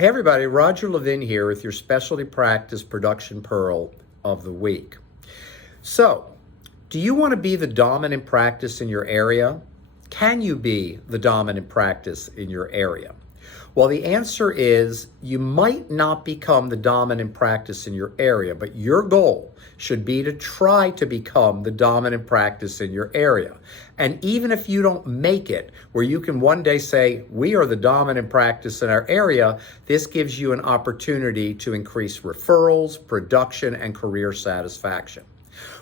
Hey everybody, Roger Levin here with your Specialty Practice Production Pearl of the Week. So, do you want to be the dominant practice in your area? Can you be the dominant practice in your area? Well, the answer is you might not become the dominant practice in your area, but your goal should be to try to become the dominant practice in your area. And even if you don't make it, where you can one day say, we are the dominant practice in our area, this gives you an opportunity to increase referrals, production, and career satisfaction.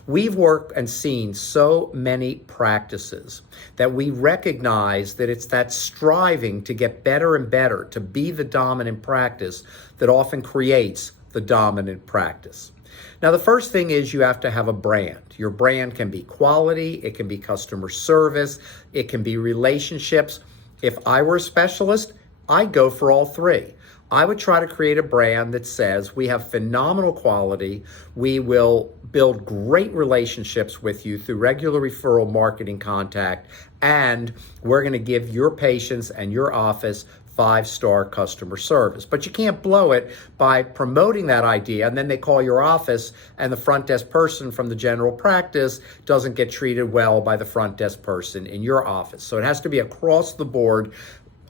We've worked and seen so many practices that we recognize that it's that striving to get better and better, to be the dominant practice, that often creates the dominant practice. Now, the first thing is you have to have a brand. Your brand can be quality, it can be customer service, it can be relationships. If I were a specialist, I'd go for all three. I would try to create a brand that says we have phenomenal quality, we will build great relationships with you through regular referral marketing contact, and we're going to give your patients and your office 5-star customer service. But you can't blow it by promoting that idea and then they call your office and the front desk person from the general practice doesn't get treated well by the front desk person in your office. So it has to be across the board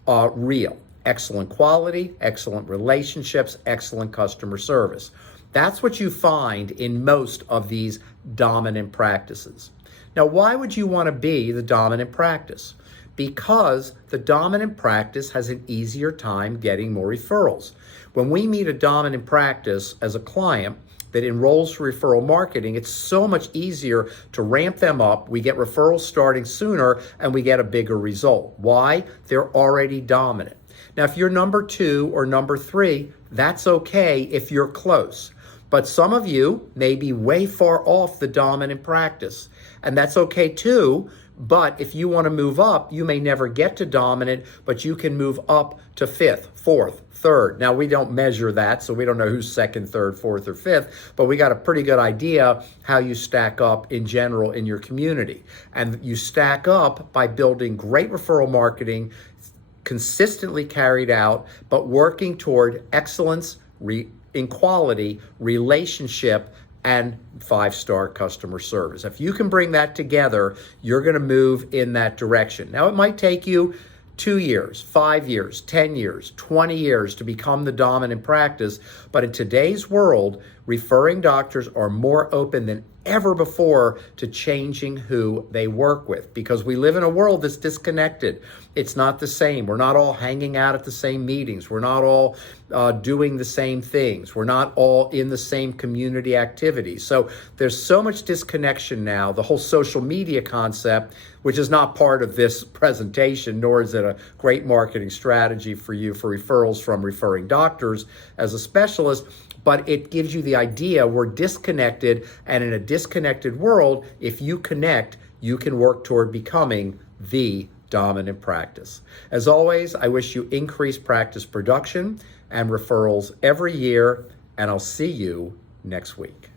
real. Excellent quality, excellent relationships, excellent customer service. That's what you find in most of these dominant practices. Now, why would you want to be the dominant practice? Because the dominant practice has an easier time getting more referrals. When we meet a dominant practice as a client that enrolls for referral marketing, it's so much easier to ramp them up. We get referrals starting sooner and we get a bigger result. Why? They're already dominant. Now, if you're number 2 or number 3, that's okay if you're close. But some of you may be way far off the dominant practice, and that's okay too. But if you want to move up, you may never get to dominant, but you can move up to 5th, 4th, 3rd. Now, we don't measure that, so we don't know who's 2nd, 3rd, 4th, or 5th, but we got a pretty good idea how you stack up in general in your community. And you stack up by building great referral marketing, consistently carried out, but working toward excellence in quality, relationship, and 5-star customer service. If you can bring that together, you're going to move in that direction. Now, it might take you 2 years, 5 years, 10 years, 20 years to become the dominant practice, but in today's world, referring doctors are more open than ever before to changing who they work with, because we live in a world that's disconnected. It's not the same. We're not all hanging out at the same meetings. We're not all doing the same things. We're not all in the same community activities. So there's so much disconnection now. The whole social media concept, which is not part of this presentation, nor is it a great marketing strategy for you for referrals from referring doctors as a specialist, but it gives you the idea we're disconnected, and in a disconnected world, if you connect, you can work toward becoming the dominant practice. As always, I wish you increased practice production and referrals every year, and I'll see you next week.